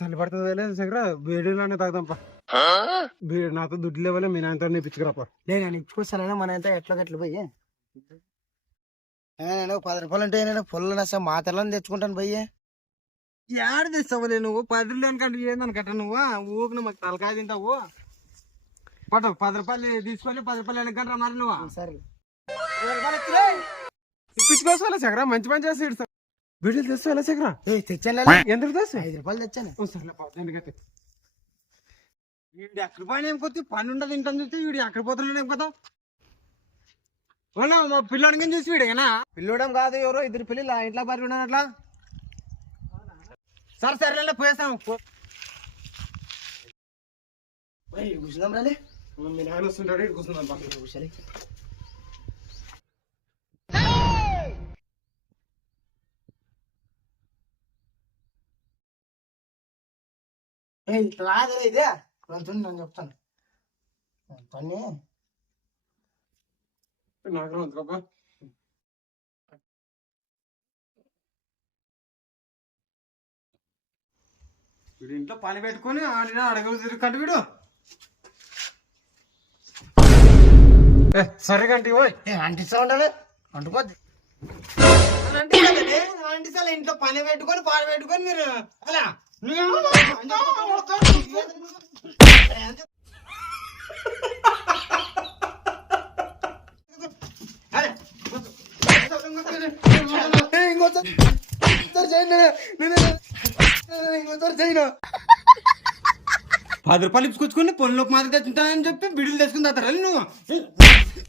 చలి పడుతుంది లేదు దగ్గర వేడిలోనే తాగుదాంపా. నాతో దుడ్డు లేవలే మీ నాయనతో నేర్పించుకురాపా. నేను ఇచ్చుకొస్తానైనా మన ఎంత ఎట్లా గట్లు పోయి నేను 10 రూపాయలు అంటే నేను పొల్లు నష్టం మా తెల్లని తెచ్చుకుంటాను పోయి. ఏడు తెస్తావులే నువ్వు 10 రూపాయలు కంటే ఏందనకట్ట నువ్వు ఊరికి మాకు తలకాయ తింటావు. పట్టు 10 రూపాయలు తీసుకొని 10 రూపాయలు వెనకంటే మరి నువ్వు సరే ఇప్పించుకోవాలి చక్ర మంచి మంచి చేసి వీడియోలు తెస్తావు చక్ర తెచ్చాను ఎందుకు తెస్తా 5 రూపాయలు తెచ్చాను. ఎందుకైతే వీడి ఎక్కడ పోయినా ఏం కొద్ది పని ఉండదు ఇంటని చూస్తే వీడు ఎక్కడ పోతున్నాడు ఏం కదా. మా పిల్లోడికి చూసి వీడేనా పిల్లోడం కాదు ఎవరో 2 పిల్లలు ఇంట్లో పరి ఉన్నాను అట్లా. సరే సరే పోయేస్తాం. కూర్చుందాం రాలే మీ నాయన వస్తుంటాడు ఇటు కూర్చుందాం. కూర్చోలే రాదే ఇదే కొంచెం నేను చెప్తాను పని నాకు అందుకోపా వీడు ఇంట్లో పని పెట్టుకొని ఆడిన అడగలు తిరుగుకంట వీడు. సరే కంటి పోయి అంటిస్తా ఉండాలి అంటుకోద్ది అంటిసాల ఇంట్లో పని పెట్టుకొని పాలు పెట్టుకొని మీరు అలా ఇంకోసారి చేయను. 10 రూపాయలు ఇప్పుకొచ్చుకొని పొలంలోకి మాత్రం తెచ్చుంటానని చెప్పి బిడ్డలు తెచ్చుకుని తాతారా నువ్వు.